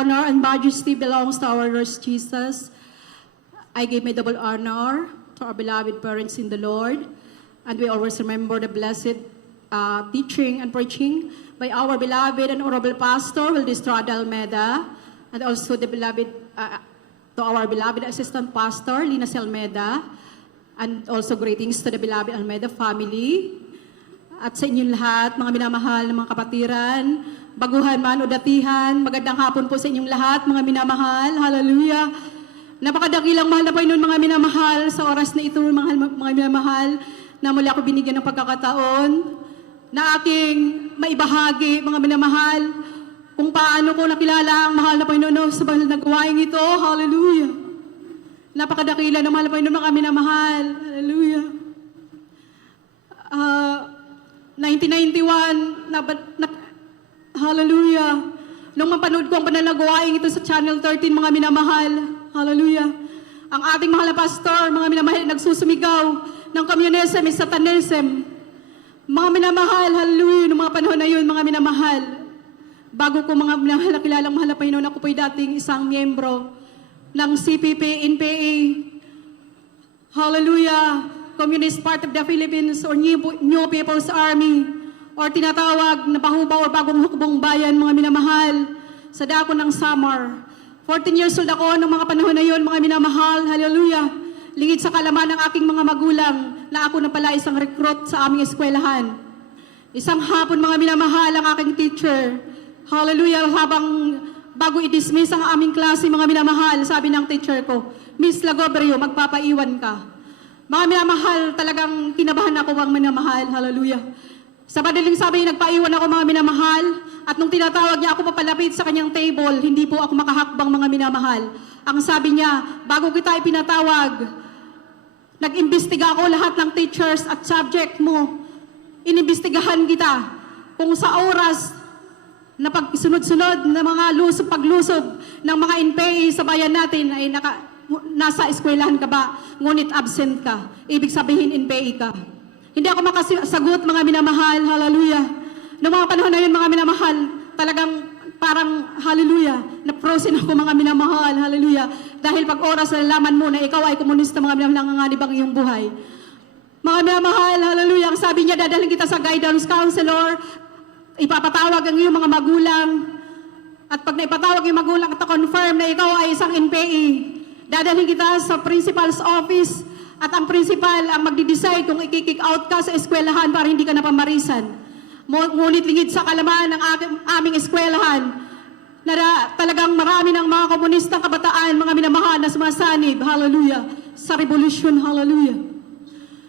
honor and majesty belongs to our Lord Jesus. I give my double honor to our beloved parents in the Lord. And we always remember the blessed teaching and preaching by our beloved and honorable pastor, Wildestrada Almeda, and also the beloved, to our beloved assistant pastor, Lina Almeda, and also greetings to the beloved Almeda family. At sa inyong lahat, mga minamahal na mga kapatiran, baguhan man o datihan, magandang hapon po sa inyong lahat, mga minamahal. Hallelujah! Napakadakilang mahal na Panginoon, mga minamahal, sa oras na ito, mga minamahal, na muli ako binigyan ng pagkakataon na aking maibahagi, mga minamahal, kung paano ko nakilala ang mahal na Panginoon sa banal na gawain ito. Hallelujah! Napakadakila ng mahal na Panginoon, mga minamahal. Hallelujah! 1991, hallelujah. Nung mapanood ko ang banal na gawain ito sa Channel 13, mga minamahal, hallelujah. Ang ating mahal na pastor, mga minamahal, nagsusumigaw ng communism is satanism. Mga minamahal, hallelujah, noong mga panahon na yun, mga minamahal. Bago ko mga minamahal na kilalang mahal na Panginoon, ako po'y dating isang miyembro ng CPP, NPA. Hallelujah. Communist Part of the Philippines or New People's Army or tinatawag na Bahuba or Bagong Hukbong Bayan, mga minamahal, sa dako ng Samar. 14 years old ako noong mga panahon na yun, mga minamahal, hallelujah. Lingid sa kalaman ng aking mga magulang na ako na pala isang recruit sa aming eskwelahan. Isang hapon, mga minamahal, ang aking teacher, hallelujah, bago i-dismiss ang aming klase, mga minamahal, sabi ng teacher ko, Miss Lagobrio, magpapaiwan ka. Mga minamahal, talagang kinabahan ako, mga minamahal, hallelujah. Sa madaling sabi, nagpaiwan ako, mga minamahal, at nung tinatawag niya ako papalapit sa kanyang table, hindi po ako makahakbang, mga minamahal. Ang sabi niya, bago kita ipinatawag, nag-imbestiga ako lahat ng teachers at subject mo. Inimbestigahan kita kung sa oras na pagsunod-sunod na mga paglusob ng mga NPA sa bayan natin ay nasa eskwelahan ka ba, ngunit absent ka. Ibig sabihin, NPA ka. Hindi ako makasagot, mga minamahal, hallelujah. Noong mga panahon na yun, mga minamahal, talagang parang, hallelujah, na-frozen ako, mga minamahal, hallelujah. Dahil pag oras na nalaman mo na ikaw ay komunista, mga minamahal, nanganganib ang iyong buhay. Mga minamahal, hallelujah, ang sabi niya, dadalhin kita sa guidance counselor, ipapatawag ang iyong mga magulang, at pag naipatawag yung magulang at confirm na ikaw ay isang NPA, dadalhin kita sa principal's office at ang principal ang magdi-decide kung i-kick out ka sa eskwelahan para hindi ka napamarisan. Ngunit lingid sa kalaman ng aming eskwelahan na talagang marami ng mga komunistang kabataan, mga minamahal na sumasanib, hallelujah, sa revolution, hallelujah.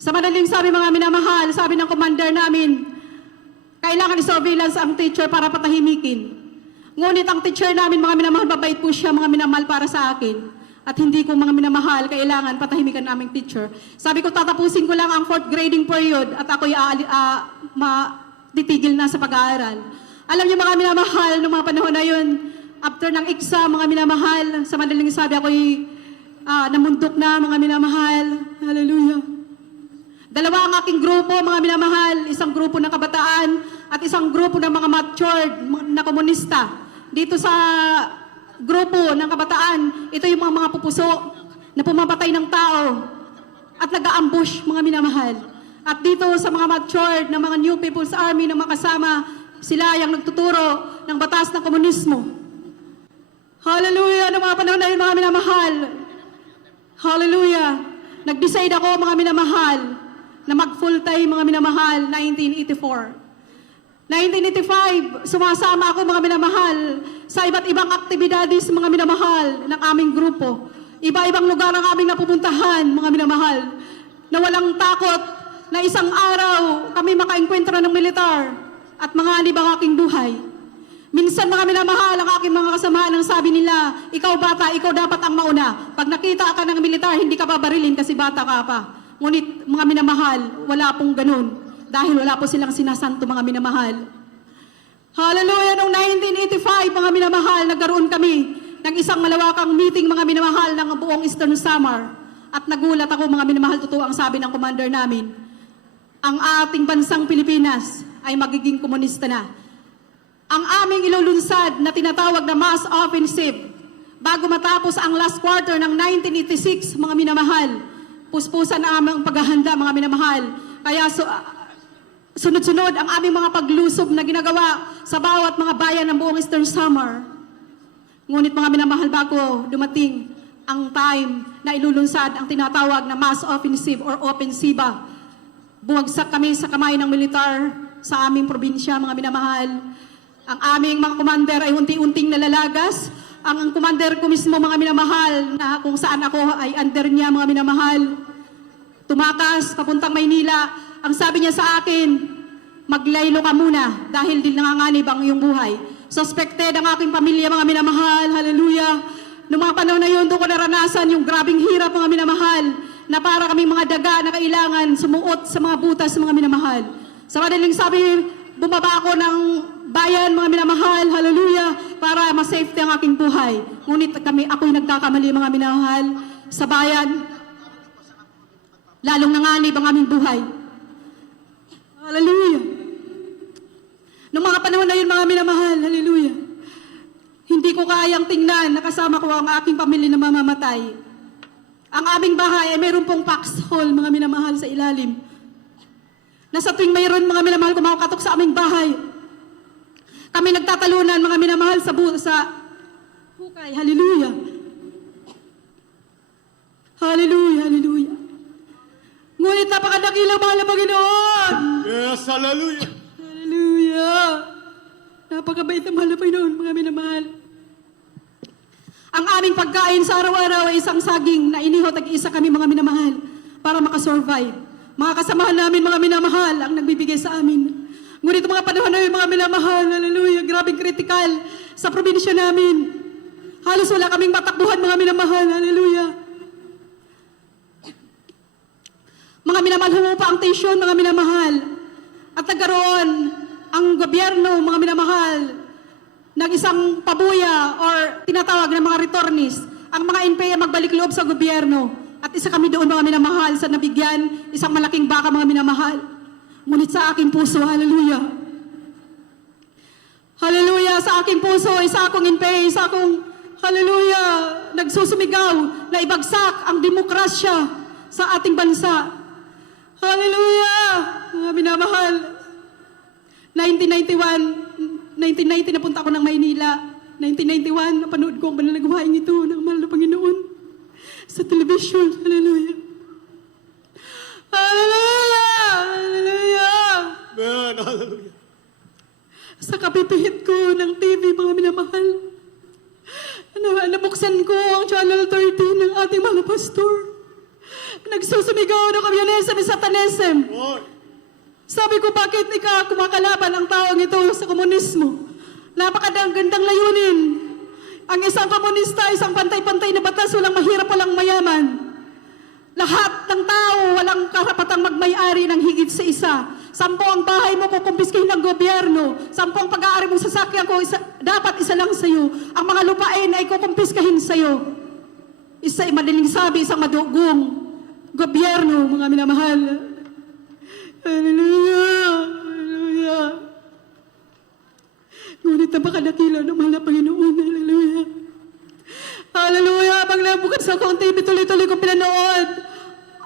Sa madaling sabi, mga minamahal, sabi ng commander namin, kailangan i-surveillance ang teacher para patahimikin. Ngunit ang teacher namin, mga minamahal, babait po siya, mga minamahal, para sa akin. At hindi ko, mga minamahal, kailangan patahimikan naming teacher. Sabi ko, tatapusin ko lang ang 4th grading period at ako'y titigil na sa pag-aaral. Alam niyo, mga minamahal, noong mga panahon na yun, after ng exam, mga minamahal, sa madaling sabi, ako'y namundok na, mga minamahal. Hallelujah. Dalawa ang aking grupo, mga minamahal, isang grupo ng kabataan at isang grupo ng mga matured na komunista. Dito sa grupo ng kabataan, ito yung mga pupuso na pumapatay ng tao at nag-a-ambush, mga minamahal. At dito sa mga matured ng mga New People's Army na makasama, sila yung nagtuturo ng batas ng komunismo. Hallelujah! Noong mga panahon na yun, mga minamahal. Hallelujah! Nag-decide ako, mga minamahal, na mag-full-time, mga minamahal, 1984. 1985, sumasama ako, mga minamahal, sa iba't ibang aktibidades, mga minamahal, ng aming grupo. Iba-ibang lugar ang aming napupuntahan, mga minamahal, na walang takot na isang araw kami makaengkwentro ng militar at mga anib ang aking buhay. Minsan, mga minamahal, ang aking mga kasamaan ang sabi nila, ikaw bata, ikaw dapat ang mauna. Pag nakita ka ng militar, hindi ka babarilin kasi bata ka pa. Ngunit, mga minamahal, wala pong ganun. Dahil wala po silang sinasanto, mga minamahal. Hallelujah! Noong 1985, mga minamahal, nagkaroon kami ng isang malawakang meeting, mga minamahal, ng buong Eastern Samar. At nagulat ako, mga minamahal, totoo ang sabi ng commander namin. Ang ating bansang Pilipinas ay magiging komunista na. ang aming ilulunsad na tinatawag na mass offensive bago matapos ang last quarter ng 1986, mga minamahal. Puspusan ang aming paghahanda, mga minamahal. Kaya sunod-sunod ang aming mga paglusob na ginagawa sa bawat mga bayan ng buong Eastern Samar. Ngunit mga minamahal, bago dumating ang time na ilulunsad ang tinatawag na mass offensive or opensiba, buwagsak kami sa kamay ng militar sa aming probinsya, mga minamahal. Ang aming mga commander ay unti-unting nalalagas. Ang commander ko mismo, mga minamahal, na kung saan ako ay under niya, mga minamahal, tumakas papuntang Maynila. Ang sabi niya sa akin, maglaylo ka muna dahil din nanganganib ang iyong buhay. Suspected ang aking pamilya, mga minamahal. Hallelujah. Noong mga panahon na yun, doon ko naranasan yung grabing hirap, mga minamahal, na para kaming mga daga na kailangan sumuot sa mga butas, mga minamahal. Sa madaling sabi, bumaba ako ng bayan, mga minamahal, hallelujah, para ma-safety ang aking buhay. Ngunit ako'y nagkakamali, mga minamahal, sa bayan, lalong nanganib ang aming buhay. Hallelujah. Noong mga panahon na yun, mga minamahal, hallelujah, hindi ko kayang tingnan, nakasama ko ang aking pamilya na mamamatay. Ang aming bahay ay mayroon pong foxhole, mga minamahal, sa ilalim. Nasa tuwing mayroon, mga minamahal, kumakatok sa aming bahay, kami nagtatalunan, mga minamahal, sa hukay. Hallelujah. Hallelujah, hallelujah. Ngunit napakadakilang, mahal na Panginoon. Yes, hallelujah. Hallelujah. Napakabait na mahal na Panginoon, mga minamahal. Ang aming pagkain sa araw-araw ay isang saging na iniho, tag-isa kami, mga minamahal, para makasurvive. Mga kasamahan namin, mga minamahal, ang nagbibigay sa amin. Ngunit mga panahon na yun, mga minamahal, hallelujah, grabing kritikal sa probinsya namin. Halos wala kaming matakbuhan, mga minamahal, hallelujah. Mga minamahal, humupa ang tensyon, mga minamahal. At nagkaroon ang gobyerno, mga minamahal, ng isang pabuya or tinatawag ng mga returnees. Ang mga NPA magbalik loob sa gobyerno. At isa kami doon, mga minamahal, sa nabigyan isang malaking baka, mga minamahal. Ngunit sa aking puso, hallelujah. Hallelujah, sa aking puso, isa akong NPA, isa akong, hallelujah, nagsusumigaw na ibagsak ang demokrasya sa ating bansa. Hallelujah, mga minamahal. 1990 napunta ako ng Maynila. 1991, napanood ko ang panalagwaing ito ng mahal na Panginoon sa television. Hallelujah. Hallelujah! Hallelujah! Amen, hallelujah. Sa kapipihit ko ng TV, mga minamahal, nabuksan ko ang channel 13 ng ating mga pastor. Nagsusumigaw na kamyanesem sa Satanesem. Lord. Sabi ko, bakit kumakalaban ang taong ito sa komunismo? Napakagandang layunin. Ang isang komunista, isang pantay-pantay na batas, walang mahirap, walang mayaman. Lahat ng tao, walang karapatang magmay-ari ng higit sa isa. 10 ang bahay mo, kukumpiskahin ng gobyerno. 10 ang pag-aari mong sasakyan ko, dapat isa lang sa'yo. Ang mga lupain ay kukumpiskahin sa'yo. Madaling sabi, isang madugong gobyerno, mga minamahal. Hallelujah! Hallelujah! Ngunit napakadakila ng mahal na Panginoon. Hallelujah! Hallelujah! Pag nabukas ako ang TV, tuloy-tuloy ko pinanood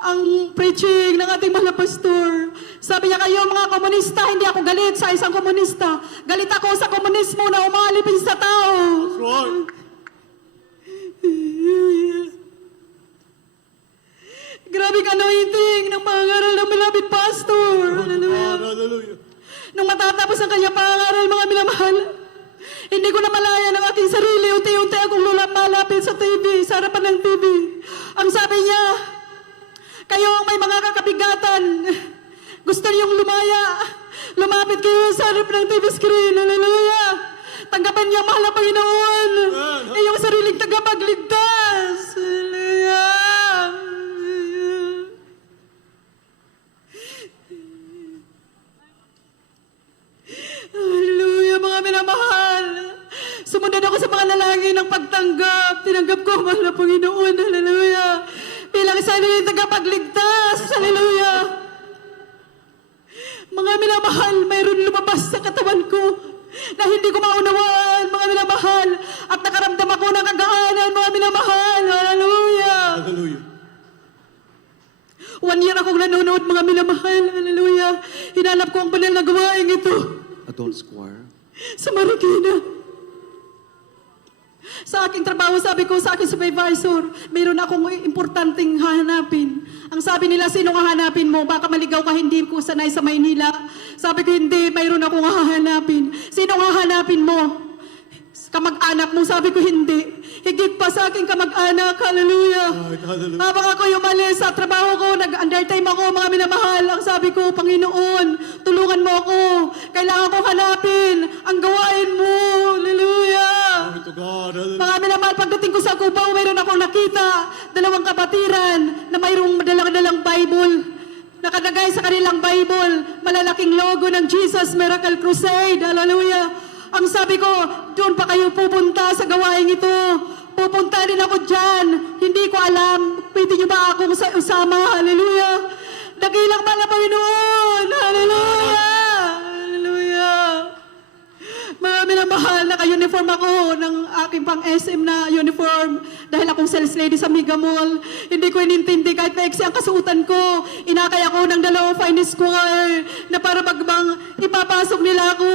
ang preaching ng ating mahal na pastor. Sabi niya, kayo mga komunista, hindi ako galit sa isang komunista. Galit ako sa komunismo na umalipin sa tao. That's right. Grabing anointing ng pangaral ng beloved pastor. Hallelujah. Hallelujah. Nung matatapos ang kanyang pangaral, mga minamahal, hindi ko na malaya ng aking sarili. Unti-unti akong malapit sa TV, sa harapan ng TV. Ang sabi niya, kayo ang may mga kakabigatan. Gusto niyong lumaya. Lumapit kayo sa harap ng TV screen. Hallelujah. Tanggapin niyo, mahal na Panginoon. Iyong sariling tagapagligtas. Hallelujah. Hallelujah, mga minamahal. Sumunod ako sa mga nalangin ng pagtanggap. Tinanggap ko, mahal na Panginoon. Hallelujah. Bilang isa nila tagapagligtas. Hallelujah. Mga minamahal, mayroon lumabas sa katawan ko na hindi ko maunawaan, mga minamahal, at nakaramdam ako ng kagaanan, mga minamahal. Hallelujah! Hallelujah. 1 year akong nanonood, mga minamahal. Hallelujah! Hinanap ko ang banal na gawain ito Adult Square. sa Marikina. Sa aking trabaho, sabi ko sa aking supervisor, mayroon akong importanteng hahanapin. Ang sabi nila, sino hahanapin mo? Baka maligaw ka, hindi ko sanay sa Maynila. Sabi ko, hindi, mayroon akong hahanapin. Sino hahanapin mo? Kamag-anak mo? Sabi ko, hindi. Higit pa sa aking kamag-anak. Hallelujah. Right, hallelujah. Habang ako umalis sa trabaho ko, nag-undertime ako, mga minamahal. Ang sabi ko, Panginoon, tulungan mo ako. Kailangan kong hanapin ang gawain mo. Hallelujah. Glory to God. Hallelujah. Mga minamahal, pagdating ko sa Cubao, mayroon akong nakita, 2 kapatiran na mayroong dalang Bible. Nakalagay sa kanilang Bible, malalaking logo ng Jesus Miracle Crusade. Hallelujah. Ang sabi ko, doon pa kayo pupunta sa gawain ito. Pupunta din ako dyan. Hindi ko alam, pwede nyo ba akong usama? Hallelujah. Dakilang mahal na Panginoon. Hallelujah. Hallelujah. Mga minamahal, naka-uniform ako ng aking pang-SM na uniform dahil akong sales lady sa Mega Mall. Hindi ko inintindi kahit maiksi ang kasuotan ko. Inakay ako ng 2 fine square na para bagbang ipapasok nila ako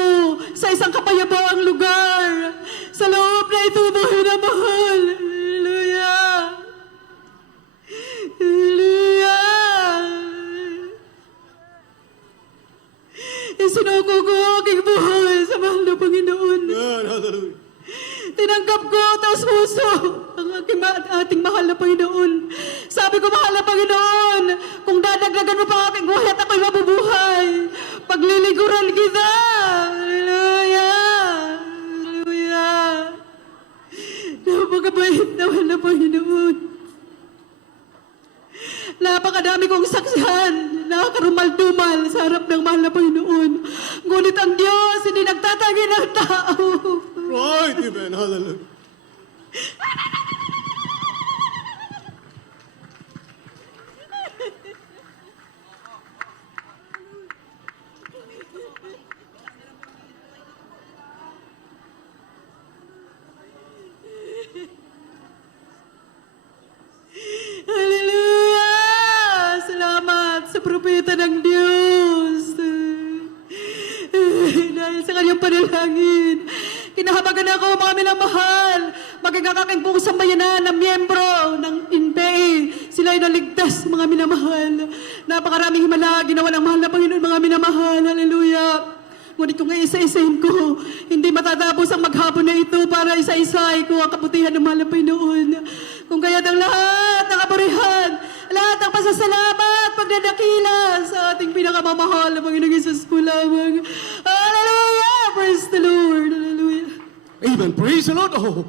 sa isang kapayabaang lugar. Sa loob na ito, mga minamahal. Hallelujah. Hallelujah. Isinuko ko ang aking buhay sa mahal na Panginoon. God, hallelujah. Tinanggap ko, taos puso, ang ating mahal na Panginoon. Sabi ko, mahal na Panginoon, kung dadagdagan mo pa ang aking buhay at ako'y mabubuhay, pagliliguran kita. Hallelujah. Hallelujah. Napakabait naman na Panginoon. Napakadami kong saksihan, nakakarumal-dumal sa harap ng mahal na Panginoon. Ngunit ang Diyos hindi nagtatagi ng tao. Right, amen. Hallelujah. Hallelujah! Salamat sa propeta ng Diyos. Dahil sa kanyang panalangin, kinahabagan ako, mga minamahal, maging ang aking buong sambayanan na miyembro ng INPE. Sila ay naligtas, mga minamahal. Napakaraming himala, ginawa ng mahal na Panginoon, mga minamahal. Hallelujah! Ngunit kung isa-isahin ko, hindi matatapos ang maghapon na ito para isa-isay ko ang kabutihan ng mahal na Panginoon. Kung kaya't ang lahat ng kapurihan, lahat ng pasasalamat, pagdadakila sa ating pinakamamahal na Panginoong Jesus po lamang. Hallelujah! Praise the Lord! Hallelujah! Amen. Praise the Lord. Oh,